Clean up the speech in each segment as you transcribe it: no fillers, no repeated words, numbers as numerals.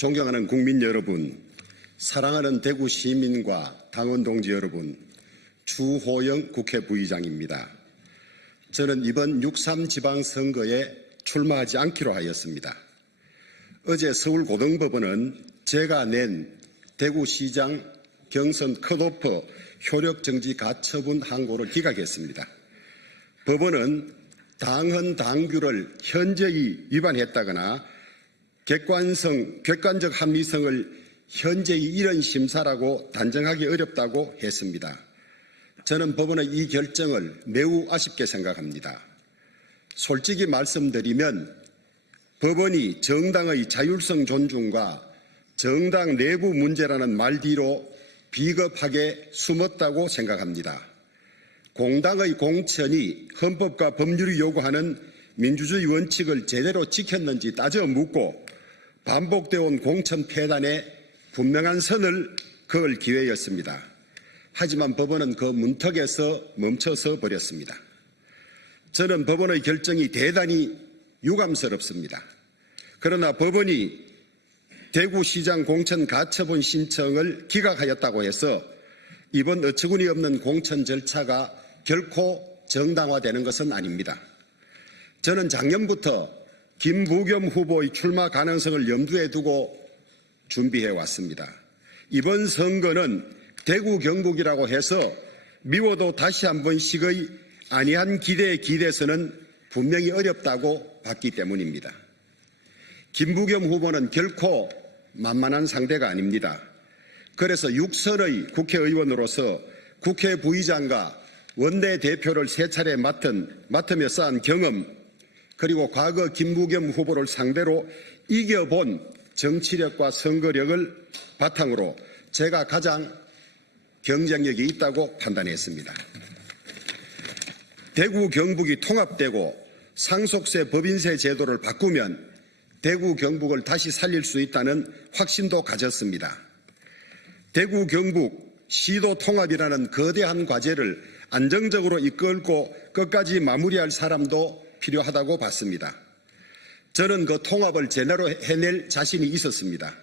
존경하는 국민 여러분, 사랑하는 대구 시민과 당원 동지 여러분, 주호영 국회 부의장입니다. 저는 이번 6.3 지방선거에 출마하지 않기로 하였습니다. 어제 서울고등법원은 제가 낸 대구시장 경선 컷오프 효력정지 가처분 항고를 기각했습니다. 법원은 당헌 당규를 현저히 위반했다거나 객관적 합리성을 현재의 이런 심사라고 단정하기 어렵다고 했습니다. 저는 법원의 이 결정을 매우 아쉽게 생각합니다. 솔직히 말씀드리면 법원이 정당의 자율성 존중과 정당 내부 문제라는 말 뒤로 비겁하게 숨었다고 생각합니다. 공당의 공천이 헌법과 법률이 요구하는 민주주의 원칙을 제대로 지켰는지 따져 묻고 반복되어 온 공천 폐단에 분명한 선을 그을 기회였습니다. 하지만 법원은 그 문턱에서 멈춰서 버렸습니다. 저는 법원의 결정이 대단히 유감스럽습니다. 그러나 법원이 대구시장 공천 가처분 신청을 기각하였다고 해서 이번 어처구니 없는 공천 절차가 결코 정당화되는 것은 아닙니다. 저는 작년부터 김부겸 후보의 출마 가능성을 염두에 두고 준비해 왔습니다. 이번 선거는 대구 경북이라고 해서 미워도 다시 한 번씩의 안이한 기대에 기대서는 분명히 어렵다고 봤기 때문입니다. 김부겸 후보는 결코 만만한 상대가 아닙니다. 그래서 6선의 국회의원으로서 국회 부의장과 원내대표를 3차례 맡으며 쌓은 경험, 그리고 과거 김부겸 후보를 상대로 이겨본 정치력과 선거력을 바탕으로 제가 가장 경쟁력이 있다고 판단했습니다. 대구 경북이 통합되고 상속세 법인세 제도를 바꾸면 대구 경북을 다시 살릴 수 있다는 확신도 가졌습니다. 대구 경북 시도 통합이라는 거대한 과제를 안정적으로 이끌고 끝까지 마무리할 사람도 필요하다고 봤습니다. 저는 그 통합을 제대로 해낼 자신이 있었습니다.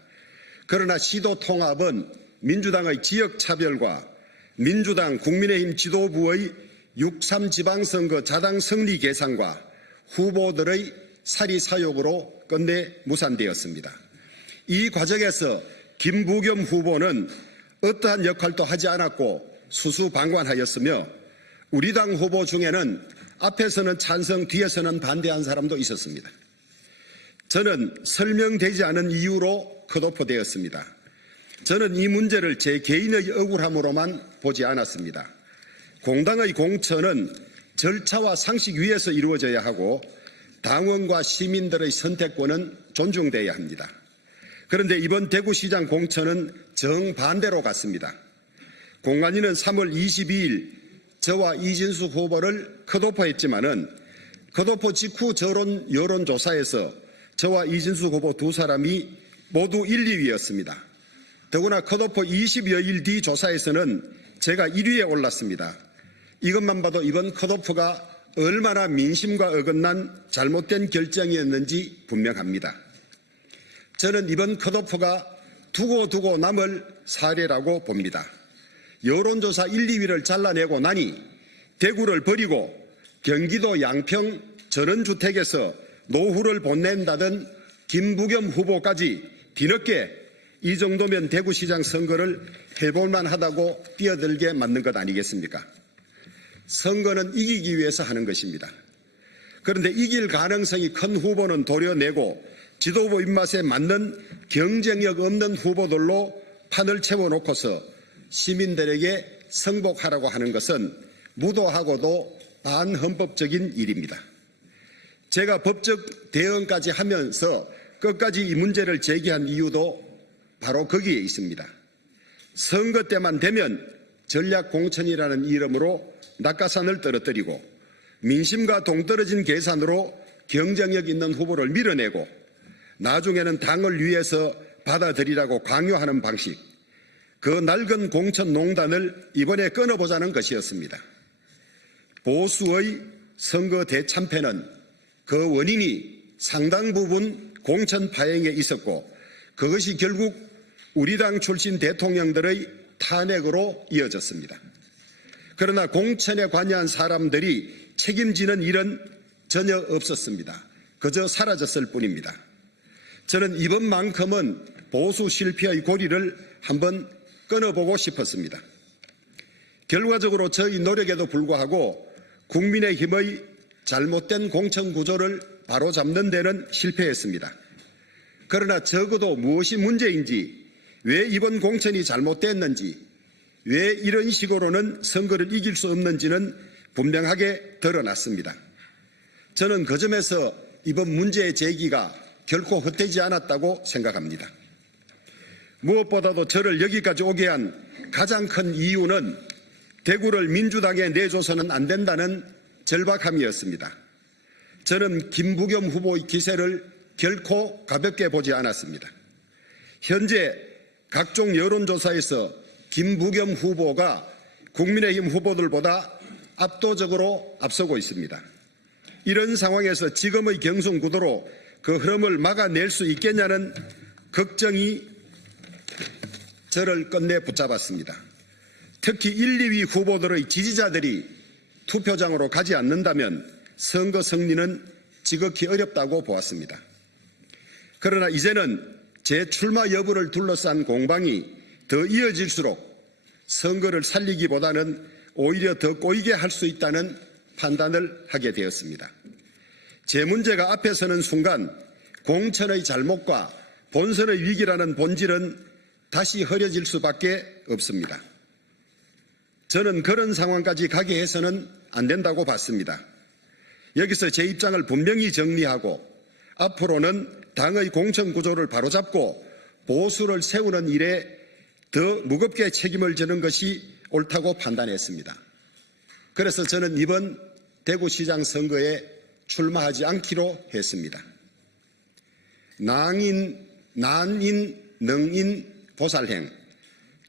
그러나 시도 통합은 민주당의 지역차별과 민주당 국민의힘 지도부의 6.3 지방선거 자당 승리 계산과 후보들의 사리사욕으로 끝내 무산되었습니다. 이 과정에서 김부겸 후보는 어떠한 역할도 하지 않았고 수수방관하였으며 우리 당 후보 중에는 앞에서는 찬성, 뒤에서는 반대한 사람도 있었습니다. 저는 설명되지 않은 이유로 컷오프되었습니다. 저는 이 문제를 제 개인의 억울함으로만 보지 않았습니다. 공당의 공천은 절차와 상식 위에서 이루어져야 하고 당원과 시민들의 선택권은 존중돼야 합니다. 그런데 이번 대구시장 공천은 정반대로 갔습니다. 공관위는 3월 22일 저와 이진숙 후보를 컷오프했지만은 컷오프 직후 여론조사에서 저와 이진숙 후보 두 사람이 모두 1, 2위였습니다. 더구나 컷오프 20여일 뒤 조사에서는 제가 1위에 올랐습니다. 이것만 봐도 이번 컷오프가 얼마나 민심과 어긋난 잘못된 결정이었는지 분명합니다. 저는 이번 컷오프가 두고 남을 사례라고 봅니다. 여론조사 1, 2위를 잘라내고 나니 대구를 버리고 경기도 양평 전원주택에서 노후를 보낸다던 김부겸 후보까지 뒤늦게 이 정도면 대구시장 선거를 해볼만 하다고 뛰어들게 만든 것 아니겠습니까? 선거는 이기기 위해서 하는 것입니다. 그런데 이길 가능성이 큰 후보는 도려내고 지도부 입맛에 맞는 경쟁력 없는 후보들로 판을 채워놓고서 시민들에게 승복하라고 하는 것은 무도하고도 반헌법적인 일입니다. 제가 법적 대응까지 하면서 끝까지 이 문제를 제기한 이유도 바로 거기에 있습니다. 선거 때만 되면 전략공천이라는 이름으로 낙하산을 떨어뜨리고 민심과 동떨어진 계산으로 경쟁력 있는 후보를 밀어내고 나중에는 당을 위해서 받아들이라고 강요하는 방식, 그 낡은 공천농단을 이번에 끊어보자는 것이었습니다. 보수의 선거 대참패는 그 원인이 상당 부분 공천 파행에 있었고 그것이 결국 우리 당 출신 대통령들의 탄핵으로 이어졌습니다. 그러나 공천에 관여한 사람들이 책임지는 일은 전혀 없었습니다. 그저 사라졌을 뿐입니다. 저는 이번만큼은 보수 실패의 고리를 한번 끊어보고 싶었습니다. 결과적으로 저희 노력에도 불구하고 국민의힘의 잘못된 공천 구조를 바로잡는 데는 실패했습니다. 그러나 적어도 무엇이 문제인지, 왜 이번 공천이 잘못됐는지, 왜 이런 식으로는 선거를 이길 수 없는지는 분명하게 드러났습니다. 저는 그 점에서 이번 문제의 제기가 결코 헛되지 않았다고 생각합니다. 무엇보다도 저를 여기까지 오게 한 가장 큰 이유는 대구를 민주당에 내줘서는 안 된다는 절박함이었습니다. 저는 김부겸 후보의 기세를 결코 가볍게 보지 않았습니다. 현재 각종 여론조사에서 김부겸 후보가 국민의힘 후보들보다 압도적으로 앞서고 있습니다. 이런 상황에서 지금의 경선 구도로 그 흐름을 막아낼 수 있겠냐는 걱정이 저를 끝내 붙잡았습니다. 특히 1, 2위 후보들의 지지자들이 투표장으로 가지 않는다면 선거 승리는 지극히 어렵다고 보았습니다. 그러나 이제는 제 출마 여부를 둘러싼 공방이 더 이어질수록 선거를 살리기보다는 오히려 더 꼬이게 할 수 있다는 판단을 하게 되었습니다. 제 문제가 앞에 서는 순간 공천의 잘못과 본선의 위기라는 본질은 다시 흐려질 수밖에 없습니다. 저는 그런 상황까지 가게 해서는 안 된다고 봤습니다. 여기서 제 입장을 분명히 정리하고 앞으로는 당의 공천 구조를 바로잡고 보수를 세우는 일에 더 무겁게 책임을 지는 것이 옳다고 판단했습니다. 그래서 저는 이번 대구시장 선거에 출마하지 않기로 했습니다. 난인, 능인, 보살행,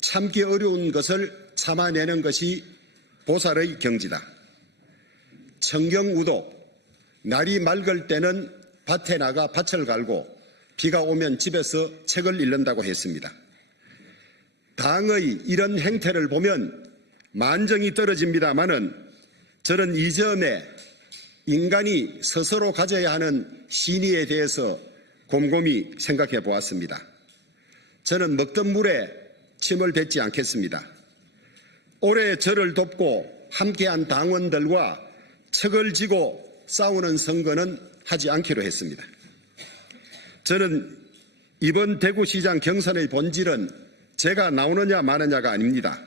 참기 어려운 것을 참아내는 것이 보살의 경지다. 청경우도, 날이 맑을 때는 밭에 나가 밭을 갈고 비가 오면 집에서 책을 읽는다고 했습니다. 당의 이런 행태를 보면 만정이 떨어집니다마는 저는 이 점에 인간이 스스로 가져야 하는 신의에 대해서 곰곰이 생각해 보았습니다. 저는 먹던 물에 침을 뱉지 않겠습니다. 올해 저를 돕고 함께한 당원들과 척을 지고 싸우는 선거는 하지 않기로 했습니다. 저는 이번 대구시장 경선의 본질은 제가 나오느냐 마느냐가 아닙니다.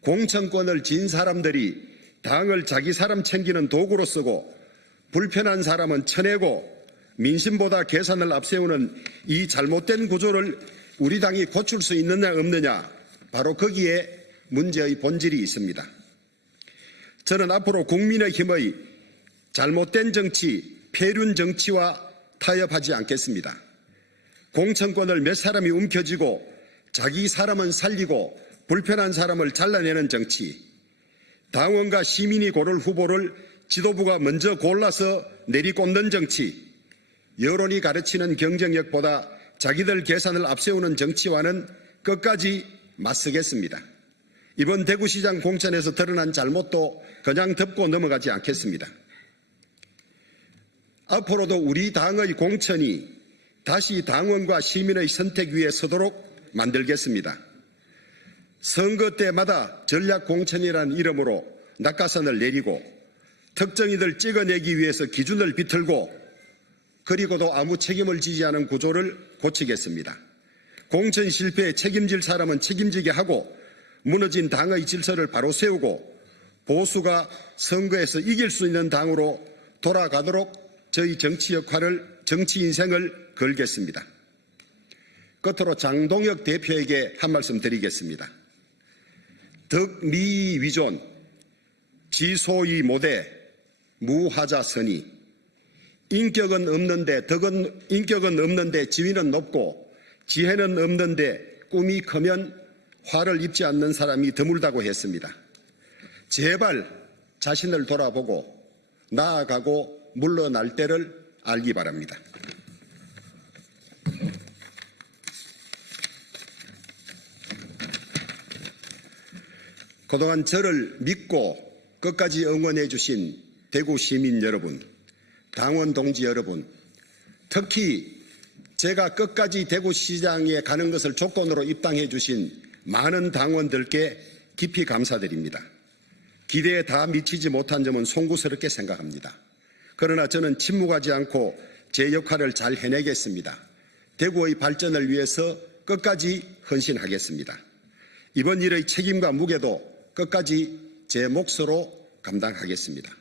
공천권을 진 사람들이 당을 자기 사람 챙기는 도구로 쓰고 불편한 사람은 쳐내고 민심보다 계산을 앞세우는 이 잘못된 구조를 우리 당이 고칠 수 있느냐 없느냐, 바로 거기에 문제의 본질이 있습니다. 저는 앞으로 국민의힘의 잘못된 정치, 폐륜 정치와 타협하지 않겠습니다. 공천권을 몇 사람이 움켜쥐고 자기 사람은 살리고 불편한 사람을 잘라내는 정치, 당원과 시민이 고를 후보를 지도부가 먼저 골라서 내리꽂는 정치, 여론이 가르치는 경쟁력보다 자기들 계산을 앞세우는 정치와는 끝까지 맞서겠습니다. 이번 대구시장 공천에서 드러난 잘못도 그냥 덮고 넘어가지 않겠습니다. 앞으로도 우리 당의 공천이 다시 당원과 시민의 선택 위에 서도록 만들겠습니다. 선거 때마다 전략공천이라는 이름으로 낙하산을 내리고 특정인들 찍어내기 위해서 기준을 비틀고 그리고도 아무 책임을 지지 않은 구조를 고치겠습니다. 공천 실패에 책임질 사람은 책임지게 하고 무너진 당의 질서를 바로 세우고 보수가 선거에서 이길 수 있는 당으로 돌아가도록 저희 정치 역할을, 정치 인생을 걸겠습니다. 끝으로 장동혁 대표에게 한 말씀 드리겠습니다. 덕미위존, 지소위 모대, 무하자선의. 인격은 없는데 지위는 높고 지혜는 없는데 꿈이 크면 화를 입지 않는 사람이 드물다고 했습니다. 제발 자신을 돌아보고 나아가고 물러날 때를 알기 바랍니다. 그동안 저를 믿고 끝까지 응원해 주신 대구 시민 여러분, 당원 동지 여러분, 특히 제가 끝까지 대구시장에 가는 것을 조건으로 입당해 주신 많은 당원들께 깊이 감사드립니다. 기대에 다 미치지 못한 점은 송구스럽게 생각합니다. 그러나 저는 침묵하지 않고 제 역할을 잘 해내겠습니다. 대구의 발전을 위해서 끝까지 헌신하겠습니다. 이번 일의 책임과 무게도 끝까지 제 몫으로 감당하겠습니다.